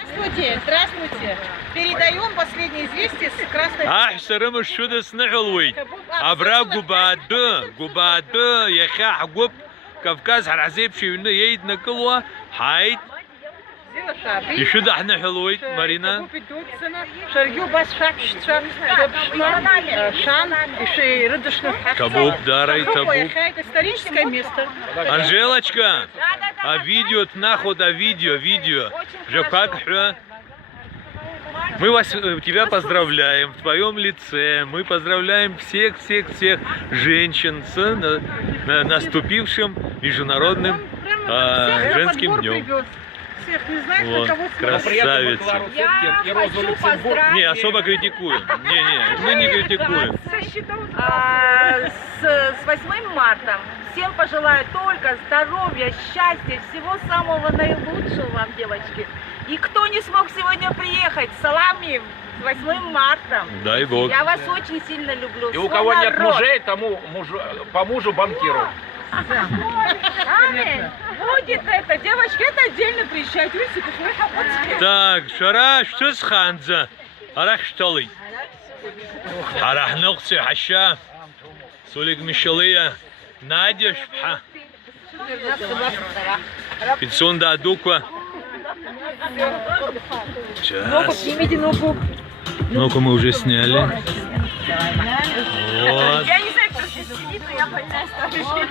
Здравствуйте, здравствуйте. Передаем последние известия с Красной أحسرم الشدة سنحلوي أبرا قبادة يخا حقوب كفكاز حرعزيب شيونا ييد نقلوا حايد يشد احنا حلوي مارينا شرقيو بس شاكشتشا شان еще рыдышных Табук, дарай, табук. Это историческое место. Анжелочка, а видео нахуй, видео. Же как? Мы тебя поздравляем в твоем лице. Мы поздравляем всех женщин с наступившим международным женским днем. Не знаю, Вот, красавица. Я хочу поздравить. Не, особо критикуем. Мы не критикуем. С 8 марта. Всем пожелаю только здоровья, счастья, всего самого наилучшего вам, девочки. И кто не смог сегодня приехать, салами с 8 марта. Дай Бог. Я вас очень сильно люблю. И у кого нет мужей, тому по мужу банкиру. Аминь. Будет это, девочки, это отдельно приезжать. Видите, какой работник. Так, шара, что с ханза? Арах что ли? Арах ногти, хаша. Сулик Мишалия. Надя шпха. Пиццонда адуква. Сейчас. Ну-ка мы уже сняли. Вот. Я не знаю, кто здесь сидит, но я понимаю, что